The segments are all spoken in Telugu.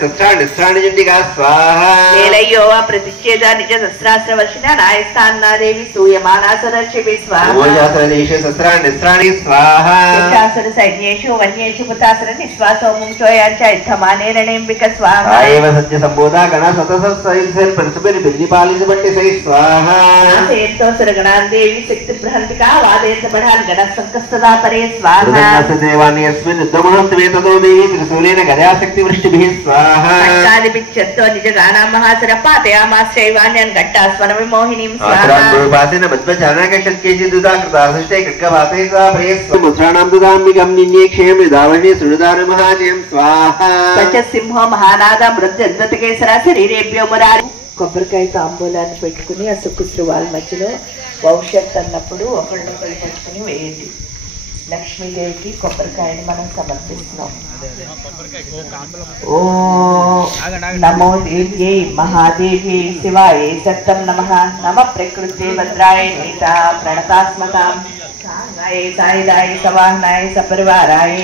शस्त्राणि चंडिका स्वाहा लीलयो वा प्रतिच्छेद निज शस्त्रास्त्रवर्षिणा नायस्थान्नादेवी सूयमाना सरर्षिभिः स्वाहा मोजासुरदेशे शस्त्राणि स्वाहा यक्षासुर सैन्येषु वन्येषु पुतासुर निःश्वासो मुञ्चोयाञ्च युद्धमाने रणेऽम्बिक स्वाहा एव सत्य संबोधा गणा सतसत्सैल प्रतिबिर बिल्लिपालिस बट्टे सहि स्वाहा नाथेतो सुरगणान् देवी शक्तिबृहन्तिका वादयन्त बढ़ान् गणः संकस्तदा परे स्वाहा रुदन्नस्य देवानि यस्मिन् रुद्रमहत्त्वे ततो देवी त्रिशूलेन गदा शक्तिवृष्टिभिः स्वाहा कालिबिच्छत्तो निजगानां महासुर पातयामाश्चैवान्यन् घट्टास्वन विमोहिनीं स्वाहा आश्रान् बद्मचानकशक्येचि दुदा कृतासृष्टे कृत्कवाते स्वापरे मुद्राणां दुदाम्बिकं निन्ये क्षेम दावणे सुरदार महाजयं स्वाहा सच सिंहो महानाद మృత్యుద్వతకేసర శరీరేభ్యో మురారి కొబ్బరికాయ తాంబూలాన్ని పెట్టుకుని ఆ సుకుసురు వాళ్ళ మధ్యలో భవిష్యత్ అన్నప్పుడు ఒకళ్ళొకళ్ళు పెట్టుకుని వేయండి. లక్ష్మీదేవికి కొబ్బరికాయని మనం సమర్పిస్తున్నాం. ఓం నమో దేవ్యై మహాదేవ్యై శివాయై సత్యం నమః. నమ ప్రకృతే భద్రాయ నేత ప్రణతాత్మకాం సాంగాయ సాయిదాయ సవాహనాయ సపరివారాయ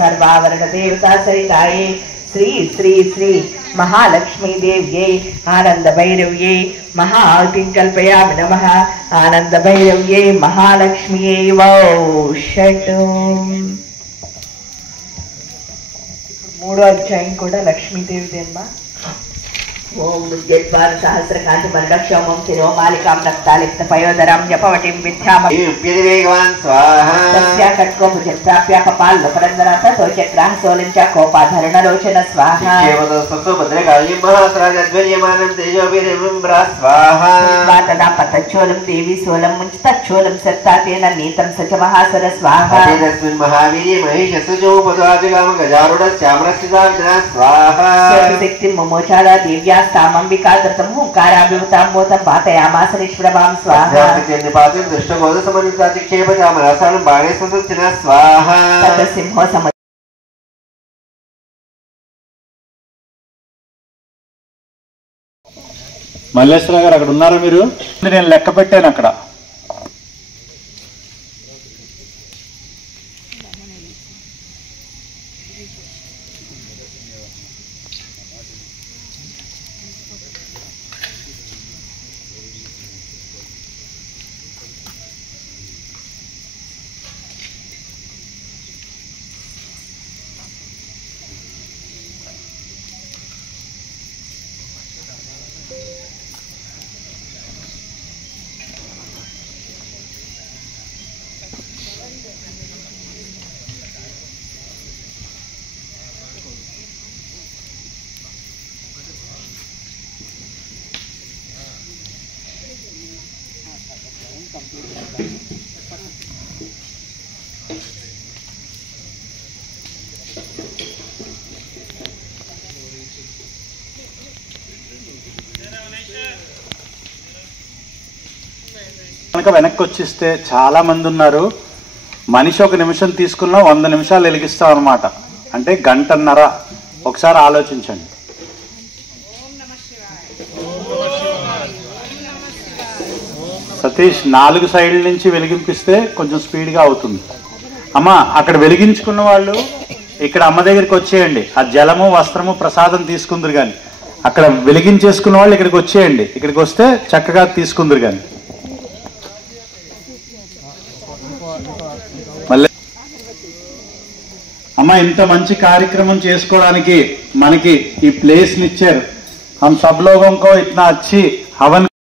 సర్వావరణ దేవతా సరితాయ श्री श्री श्री महालक्ष्मी देव्यै आनंद भैरव्यै महाआहुतिं कल्पयामि नमः. आनंद भैरव्यै महालक्ष्म्यै वौषट्. మూడో అధ్యాయం కూడా లక్ష్మీదేవిదేమ్మా. ఓం విద్యద్వార సహస్రకాంతి మరుడక్షోమం శిరోమాలికాం రక్తాలిప్త పయోదరాం జపవటిం విద్యామేగవాన్ స్వాహా సస్యా కట్కోపుజత్రాప్య పపాల్లపరందరాత తోచగ్రాహ సోలంచ కోపాధరణలోచన స్వాహా కేవలం సత్వ భద్రకాళి మహాస్రాజద్వర్యమానం తేజోభిరమింబ్రా స్వాహా తదా పతచ్చోలం దేవి సోలం ముంచతచ్చోలం సత్తాతేన నీతం సచ మహాసర స్వాహా తస్మిన్ మహావీర్య మహేష సుజో పదాదిగామ గజారుడ శ్యామరస్సిదావిద్రా స్వాహా శక్తి మమోచార దేవ్యా తామంబికాదృతం ఓంకారాభిముతాంబోతం పాతయామాసనేశ్వరమాం స్వాహా నిపాతం దుష్టగోద సమన్వితాతిక్షేపచామరాసాలం బాణేశ్వర స్వాహా సింహో సమ. మల్లేశ్వర గారు అక్కడ ఉన్నారా మీరు? నేను లెక్క పెట్టాను అక్కడ. కనుక వెనక్కి వచ్చిస్తే చాలా మంది ఉన్నారు. మనిషి ఒక నిమిషం తీసుకున్నా 100 నిమిషాలు వెలిగిస్తాం అన్నమాట. అంటే గంటన్నర. ఒకసారి ఆలోచించండి. సతీష్ 4 సైడ్ల నుంచి వెలిగింపిస్తే కొంచెం స్పీడ్గా అవుతుంది. అమ్మ అక్కడ వెలిగించుకున్న వాళ్ళు ఇక్కడ అమ్మ దగ్గరికి వచ్చేయండి. ఆ జలము వస్త్రము ప్రసాదం తీసుకుందరు కానీ. అక్కడ వెలిగించేసుకున్న వాళ్ళు ఇక్కడికి వచ్చేయండి. ఇక్కడికి వస్తే చక్కగా తీసుకుందరు కానీ. మళ్ళీ అమ్మ ఇంత మంచి కార్యక్రమం చేసుకోవడానికి మనకి ఈ ప్లేస్ని ఇచ్చారు. हम सब लोगों को इतना अच्छी हवन